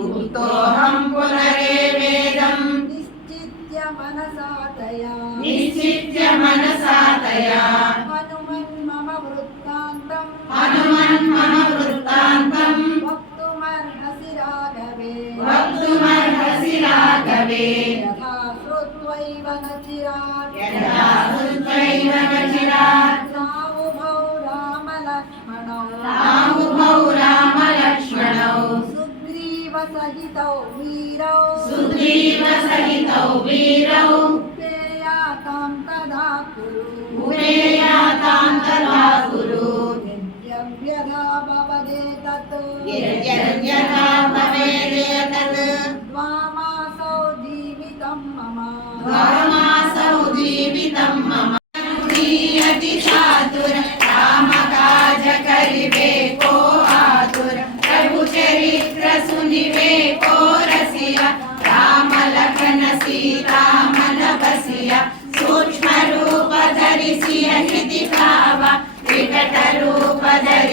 उक्तोऽहं पुनरेवेदं निश्चित्य मनसा तया हनुमन् मम वृत्तान्तं वक्तुमर्हसि राघवे यथा श्रुत्वैव न चिरात् राहुभौ रामलक्ष्मणौ सुग्रीवसहितौ वीरौ उपेयातां तदा कुरु यद्यथा भवेदेतत् द्वामासौ जीवितं मम अति चातुर रामकाज करिबे को आतुर प्रभु चरित्र सुनिबे को रसिया राम लखन सीता मन बसिया सूक्ष्म रूप धरिसिया दिखावा विकट रूप धरि